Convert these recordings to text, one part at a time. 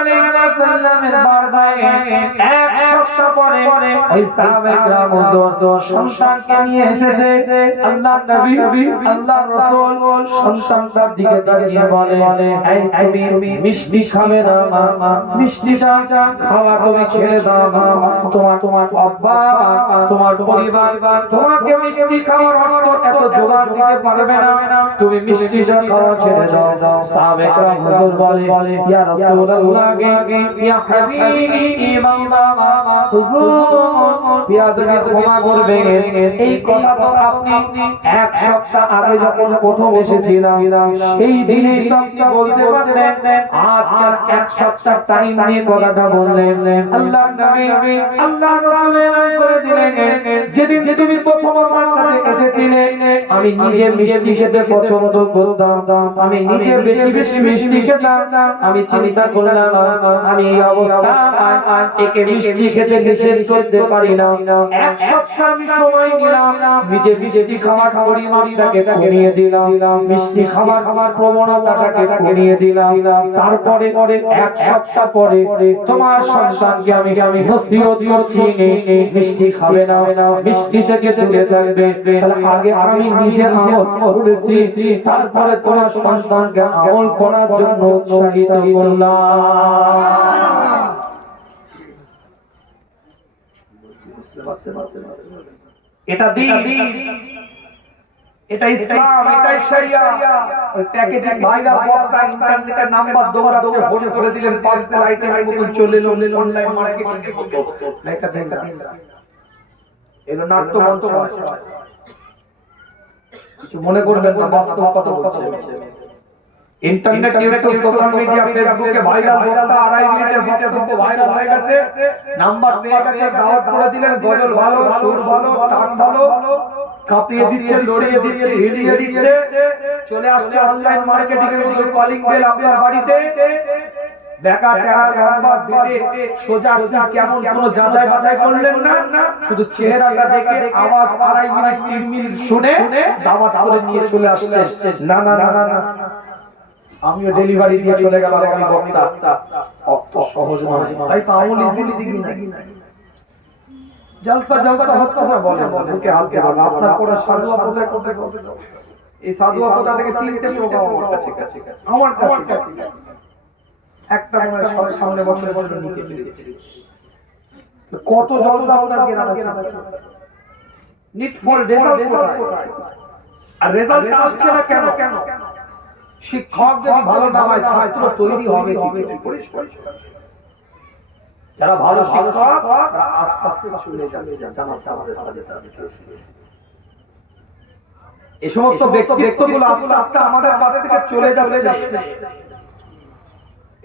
আলাইহি ওয়াসাল্লামের বারগায়ে এক সপ্তাহ পরে ওই সাহাবায়ে হুজুর সন্তানকে নিয়ে এসেছে। আল্লাহ নবী, আল্লাহ রাসূল সন্তানটার দিকে তাকিয়ে বলে, এই তুমি মিষ্টি খাবে না মিষ্টিটা খাওয়া তুমি ছেড়ে দাও না। তোমার তোমার আব্বা, তোমার পরিবার, তোমাকে মিষ্টি খাওয়ার অর্থ এত জোগাড় দিতে পারবে না। তুমি মিষ্টিটা খাওয়া ছেড়ে দাও। সাহাবায়ে হুজুর বলে, ইয়া রাসূলুল্লাহ আমি নিজে মিষ্টি খেতে পছন্দ করতাম। আমি নিজে বেশি বেশি মিষ্টি খেতাম। আমি চিন্তা করলাম আমি এই একে মিষ্টি খেতে নিষেধ করতে পারি না। এক সপ্তাহ আমি সময় নিলাম, নিজে মিষ্টি খাওয়ার পরিমাণটাকে কমিয়ে দিলাম। মিষ্টি খাবার খাবার প্রবণতাটাকে কমিয়ে দিলাম। তারপরে এক সপ্তাহ পরে তোমার সন্তানকে আমি আমি নসিহত করছি মিষ্টি খাবে না। মিষ্টি থেকে দূরে থাকবে। তাহলে আগে আমি নিজে আমল করেছি, তারপরে তোমার সন্তানকে আমল করার জন্য উৎসাহিত করলাম। এটা দিন। এটা ইসলাম শরিয়া। ওই প্যাকেজে বক্তা ইন্টারনেটের নাম্বার ফোন করে দিলেন পার্সেল আইটেমের মতো চলে এলো অনলাইন মার্কেটিং দেন এলো নাট্য মঞ্চ কিছু মনে করবেন না বাস্তব কথা বলছে। ইন্টারনেট ইউটিউব সোশ্যাল মিডিয়া ফেসবুকে ভাইরাল বক্তা আড়াই মিনিটের বক্তব্য ভাইরাল হয়ে গেছে নাম্বার পেয়ে গেছে দাওয়াত করে দিলেন গজল ভালো সুর ভালো টান ভালো কাঁপিয়ে দিচ্ছে লড়িয়ে দিচ্ছে হিলিয়ে দিচ্ছে চলে আসছে অনলাইন মার্কেটিং এর মতো কলিং বেল আপনার বাড়িতে বেকার টেরা লম্বা বেটে সোজা কি কেমন কোন যাচাই বাছাই করলেন না শুধু চেহারাটা দেখে আওয়াজ আড়াই মিনিট তিন মিনিট শুনে দাওয়াত করে নিয়ে চলে আসছে না না না না আমিও ডেলিভারি দিয়ে চলে গেলাম, আমি বক্তা। সহজ নয়। তাই তো আমল ইজিলি দিবি না। জলসা জলসা হচ্ছে না, বলে আপনার সাধুয়া করতে এই সাধুয়া থেকে? তিনটে শ্লোক আমার কাছে কাছে আমার কাছে একটা আমার সব সামনে বসে বসে নিতে কত জলসা আপনার জ্ঞান আছে? নিটফল রেজাল্ট কোথায়? আর রেজাল্ট আসছে না কেন কেন? শিক্ষক যদি ভালো না হয় ছাত্র তৈরি হবে কি করে? পরিষ্কার যারা ভালো শিক্ষক তারা আস্তে আস্তে চলে যাচ্ছে। জামাত আমাদের সাথে এই সমস্ত ব্যক্তিত্বগুলো আস্তে আস্তে আমাদের কাছ থেকে চলে যাচ্ছে।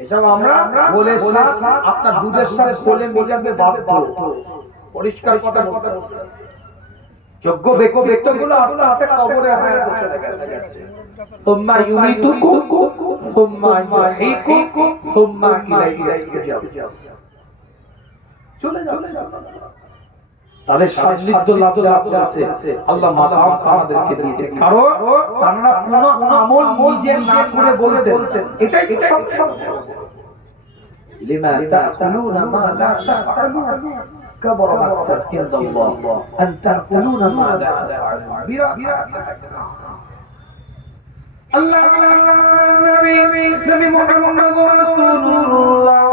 এসব আমরা বলে আপনার দুধের সাথে বলে মেজাবে বাধ্য। পরিষ্কার কথা বলতে হবে। যোগ্য ব্যক্তি ব্যক্তিগুলো আস্তে আস্তে কবরে হায়াতে চলে গেছে। তুম্মা ইউমিতুকুম তুম্মা ইউহীকুম তুম্মা ইলাইহি তুরজাউন চলে যাচ্ছে তাদের সান্নিধ্য লাভ লাভ আছে, আল্লাহ মাকাম আমাদেরকে দিয়েছে। কারণ তারা কোনো আমল নিজে না করে বলতেন। এটাই তো সব লিমা তাকুলুনা মা লা তাফআলুন। كبر مقتا عند الله. أن تأكلون ما لا تفعلون الله نبي نبي محمد رسول الله.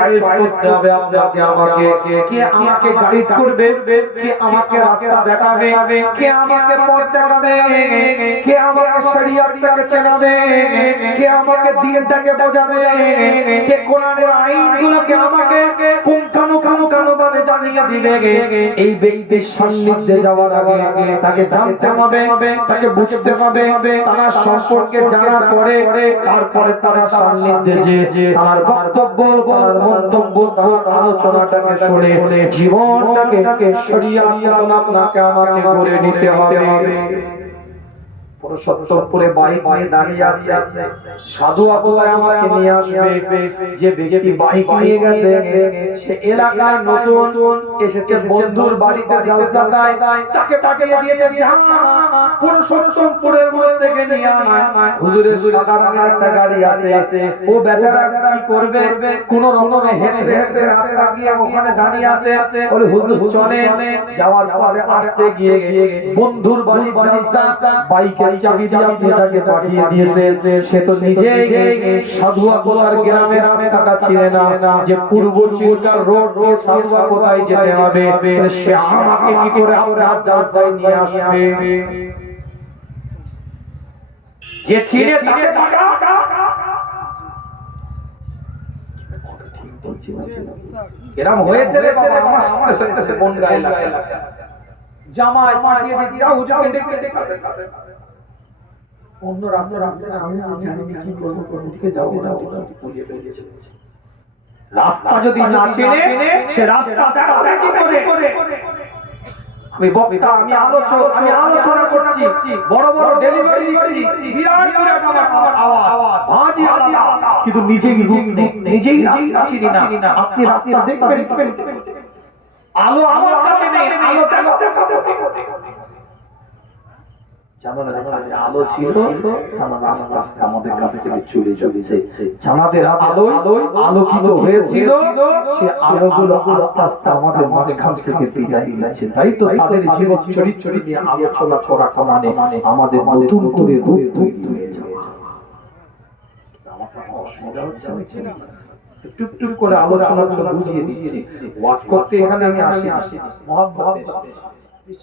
চয়েস করতে হবে আপনাকে আমাকে কে আমাকে গাইড করবে? কে আমাকে রাস্তা দেখাবে? কে আমাকে পথ দেখাবে? কে আমাকে শরীয়তটাকে চেনাবে? কে আমাকে দিনটাকে বোঝাবে? কে কোরআনের আইনগুলোকে আমাকে জানিয়ে দিবে? এই ব্যক্তির সান্নিধ্যে যাওয়ার আগে তাকে জানতে হবে তাকে বুঝতে হবে তার সম্পর্কে জানার পরে তারপরে তার সান্নিধ্যে যে তার বক্তব্য তার মন্তব্য তার আলোচনাটাকে শুনে জীবনটাকে শরিয়াত আপনাকে আমাকে গড়ে নিতে হবে। পুরুষোত্তমপুরে বাইক নিয়ে দাঁড়িয়ে আছে। সাধু আবহাওয়ায় আমাকে নিয়ে আসবে। যে ব্যক্তি বাইক নিয়ে গেছে, সে এলাকায় নতুন এসেছে, বন্ধুর বাড়িতে জলসা দেয়। তাকে পাঠিয়ে দিয়েছে যা পুরুষোত্তমপুরের মধ্যে থেকে নিয়ে আমায় হুজুরের সাদা রঙের একটা গাড়ি আছে। ও বেচারা কি করবে? কোন রকমে হেঁটে হেঁটে রাস্তা গিয়ে ওখানে দাঁড়িয়ে আছে। বলে, হুজুর চলে যাওয়ার পরে আসতে গিয়ে বন্ধুর বাড়ি জলসা, বাইকের চাবি দিয়ে তাকে পাঠিয়ে দিয়েছে। সে তো নিজেই সাধুয়া কোলার গ্রামের রাস্তাটা ছিল না, যে পূর্ব চিলকার রোড রোড সাধুয়া কোথায় যেতে হবে। সে আমাকে কি করে আপনার জলসায় নিয়ে আসবে? যে ছিলে তাকে পাঠাও এরম হয়েছে রে বাবা, আমার সামনে হয়েছে জামাই পাঠিয়ে দিতে যাও হুজুরকে ডেকে ডেকে অন্য রাস্তা রাস্তা আমি জানি কি করব কোন দিকে যাব না রাস্তা যদি না চেনে সে রাস্তা দেখাবে কি করে। আমি বক্তা আমি আলোচক আমি আলোচনা করছি। বড় বড় ডেলিভারি দিচ্ছি। বিরাট বিরাট আমার আমার আওয়াজ। ভাঁজি আলাদা। কিন্তু নিজেই রূপ নেই। নিজেই রাস্তা চিনি না। আপনি রাস্তা দেখবেন। আলো আমার কাছে নেই। আলো আলো ছিল? আমার আস্তে আস্তে আমাদের কাছ থেকে চলে যাচ্ছে। আমাদের আলো আলোকিত হয়েছিল। সে আলোগুলো আস্তে আস্তে আমাদের মাঝখান থেকে বিদায় নিচ্ছে। তাই তো তাদের জীবন চরিত্র নিয়ে আলোচনা করা আমাদের নতুন করে রূপ তৈরি হয়ে যাবে আমার কথা অসুবিধা হচ্ছে। না? টুক টুক করে আলোচনা বুঝিয়ে দিচ্ছি। করতে এখানে আমি আসি আসি মহাব্বত